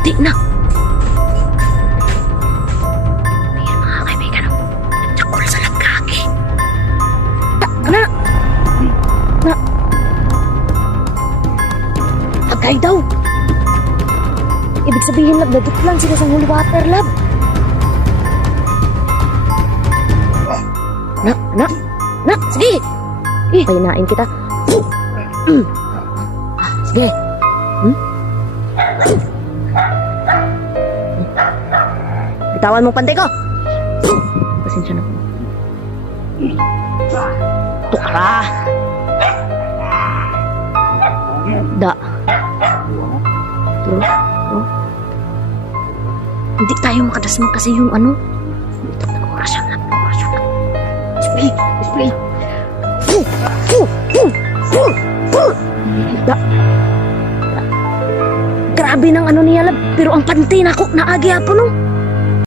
Di na. Ayan mga kaibigan. Nagtsakol sa lagkaki. Na. Agay daw. Ibig sabihin, lab, nagitlan sila sa holy water, lab. Na, sige. Pahinain kita. Sige. Bitawan mo pantay ko. Pasensya na po. Tukra. Da. Tulo. Hindi tayo makadasma kasi yung ano. Orasyon lang. Display. Da. Grabe ng ano niya, lab. Pero ang panty na ako, naagi po no.